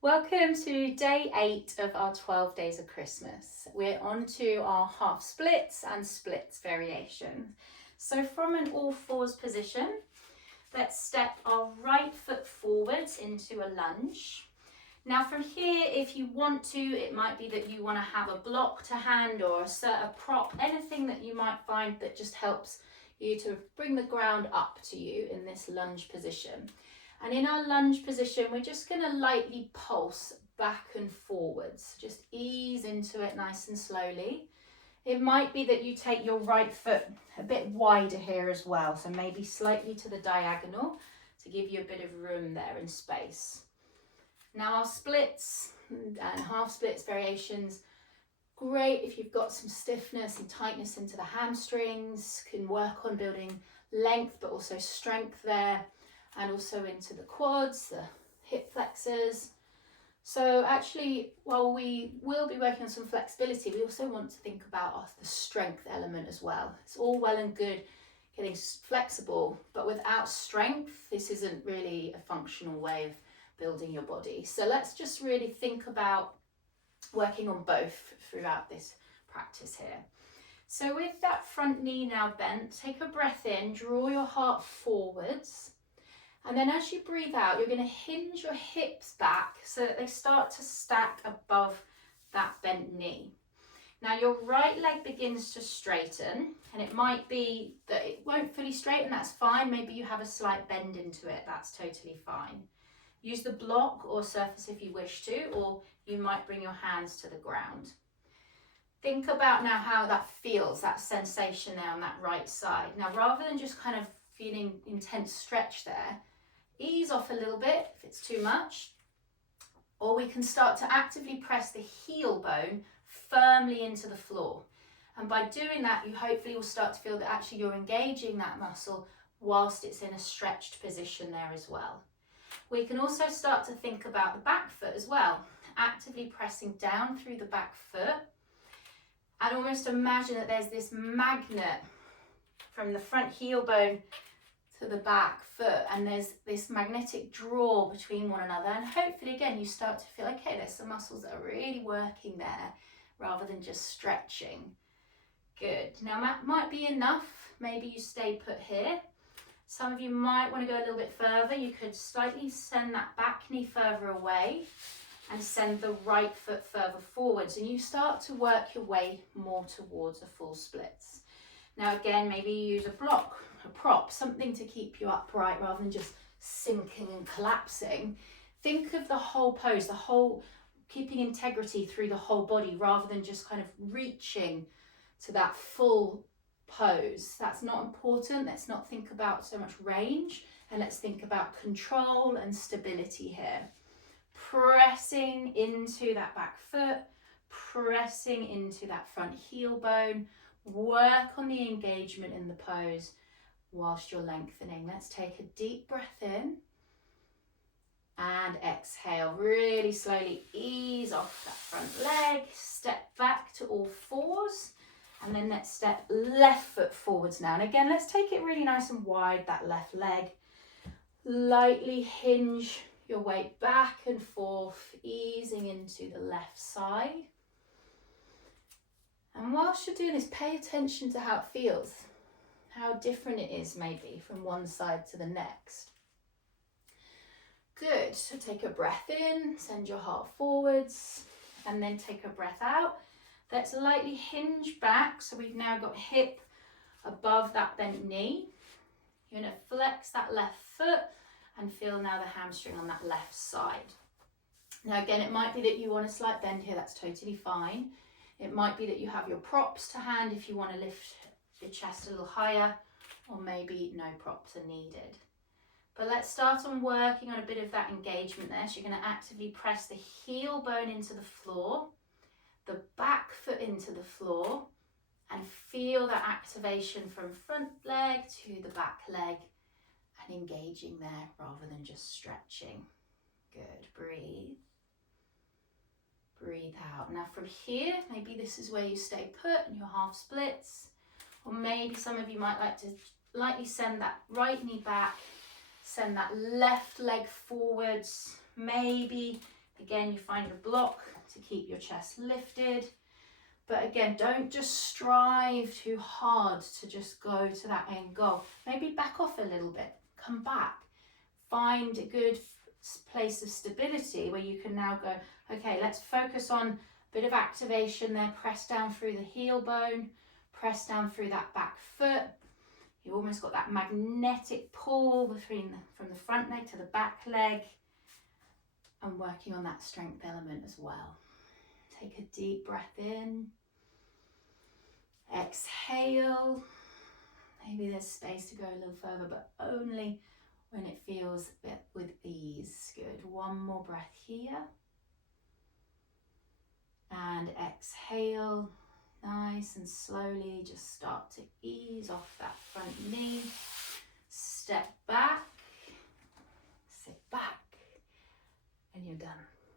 Welcome to day 8 of our 12 days of Christmas. We're on to our half splits and splits variation. So from an all fours position, let's step our right foot forwards into a lunge. Now from here, if you want to, it might be that you want to have a block to hand or a prop, anything that you might find that just helps you to bring the ground up to you in this lunge position. And in our lunge position, we're just going to lightly pulse back and forwards. Just ease into it nice and slowly. It might be that you take your right foot a bit wider here as well. So maybe slightly to the diagonal to give you a bit of room there and space. Now our splits and half splits variations, great if you've got some stiffness and tightness into the hamstrings, can work on building length but also strength there. And also into the quads, the hip flexors. So actually, while we will be working on some flexibility, we also want to think about the strength element as well. It's all well and good getting flexible, but without strength, this isn't really a functional way of building your body. So let's just really think about working on both throughout this practice here. So with that front knee now bent, take a breath in, draw your heart forwards. And then as you breathe out, you're going to hinge your hips back so that they start to stack above that bent knee. Now your right leg begins to straighten, and it might be that it won't fully straighten, that's fine. Maybe you have a slight bend into it, that's totally fine. Use the block or surface if you wish to, or you might bring your hands to the ground. Think about now how that feels, that sensation there on that right side. Now rather than just kind of feeling intense stretch there, ease off a little bit if it's too much, or we can start to actively press the heel bone firmly into the floor. And by doing that, you hopefully will start to feel that actually you're engaging that muscle whilst it's in a stretched position there as well. We can also start to think about the back foot as well, actively pressing down through the back foot, and almost imagine that there's this magnet from the front heel bone to the back foot, and there's this magnetic draw between one another, and hopefully again you start to feel okay, there's some muscles that are really working there rather than just stretching. Good. Now that might be enough. Maybe you stay put here. Some of you might want to go a little bit further. You could slightly send that back knee further away and send the right foot further forwards, and you start to work your way more towards a full splits. Now again, maybe you use a block, a prop, something to keep you upright rather than just sinking and collapsing. Think of the whole pose, the whole, keeping integrity through the whole body rather than just kind of reaching to that full pose. That's not important. Let's not think about so much range, and let's think about control and stability here. Pressing into that back foot, pressing into that front heel bone. Work on the engagement in the pose whilst you're lengthening. Let's take a deep breath in and exhale. Really slowly ease off that front leg, step back to all fours, and then let's step left foot forwards now. And again, let's take it really nice and wide, that left leg. Lightly hinge your weight back and forth, easing into the left side. And whilst you're doing this, pay attention to how it feels, how different it is maybe from one side to the next. Good, so take a breath in, send your heart forwards, and then take a breath out. Let's lightly hinge back, so we've now got hip above that bent knee. You're going to flex that left foot and feel now the hamstring on that left side. Now again, it might be that you want a slight bend here, that's totally fine. It might be that you have your props to hand if you want to lift your chest a little higher, or maybe no props are needed. But let's start on working on a bit of that engagement there. So you're going to actively press the heel bone into the floor, the back foot into the floor, and feel that activation from front leg to the back leg and engaging there rather than just stretching. Good, breathe. Breathe out. Now from here, maybe this is where you stay put in your half splits, or maybe some of you might like to lightly send that right knee back, send that left leg forwards, maybe Again, you find a block to keep your chest lifted. But again, don't just strive too hard to just go to that end goal. Maybe back off a little bit, come back. Find a good place of stability where you can now go, okay, let's focus on a bit of activation there. Press down through the heel bone, press down through that back foot. You've almost got that magnetic pull from the front leg to the back leg, and working on that strength element as well. Take a deep breath in. Exhale. Maybe there's space to go a little further, but only when it feels a bit with ease. Good. One more breath here. And exhale. Nice and slowly just start to ease off that front knee. Step back. Sit back. And you're done.